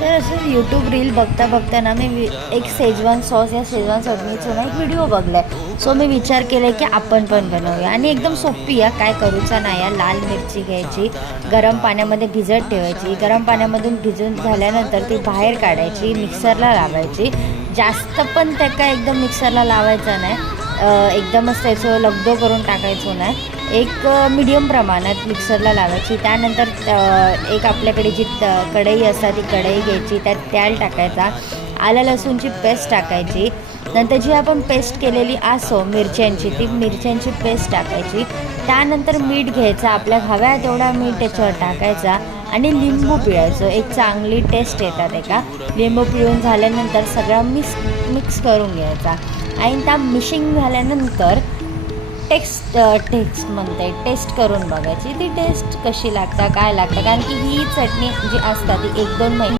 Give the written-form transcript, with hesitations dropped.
तर असं YouTube reel बघता बघताना मी एक शेजवान सॉस या शेजवान चटणीचा ना एक व्हिडिओ बघला आहे. सो मी विचार केला की आपण पण बनवूया आणि एकदम सोपी आहे, काय करूचा नाही आहे. लाल मिरची घ्यायची, गरम पाण्यामध्ये भिजत ठेवायची, गरम पाण्यामधून भिजून झाल्यानंतर ती बाहेर काढायची, मिक्सरला लावायची. जास्त पण त्या काय एकदम मिक्सरला लावायचं नाही, एकदमच त्याचं लगदो करून टाकायचं नाही. एक मीडियम प्रमाणात मिक्सरला लावायची. त्यानंतर एक आपल्याकडे जी कढई असतात ती कढई घ्यायची, त्यात तेल टाकायचा, आलं लसूणची पेस्ट टाकायची. नंतर जी आपण पेस्ट केलेली असो मिरच्यांची, ती मिरच्यांची पेस्ट टाकायची. त्यानंतर मीठ घ्यायचं, आपल्या हव्या तेवढा मीठ त्याच्यावर टाकायचा आणि लिंबू पिळायचं. एक चांगली टेस्ट येतात एका. लिंबू पिळून झाल्यानंतर सगळं मिक्स करून घ्यायचा आणि त्या मिक्सिंग झाल्यानंतर टेस्ट करून बघायची, ती टेस्ट कशी लागतं काय लागतं. कारण की ही चटणी जी असतात ती 1-2 महिने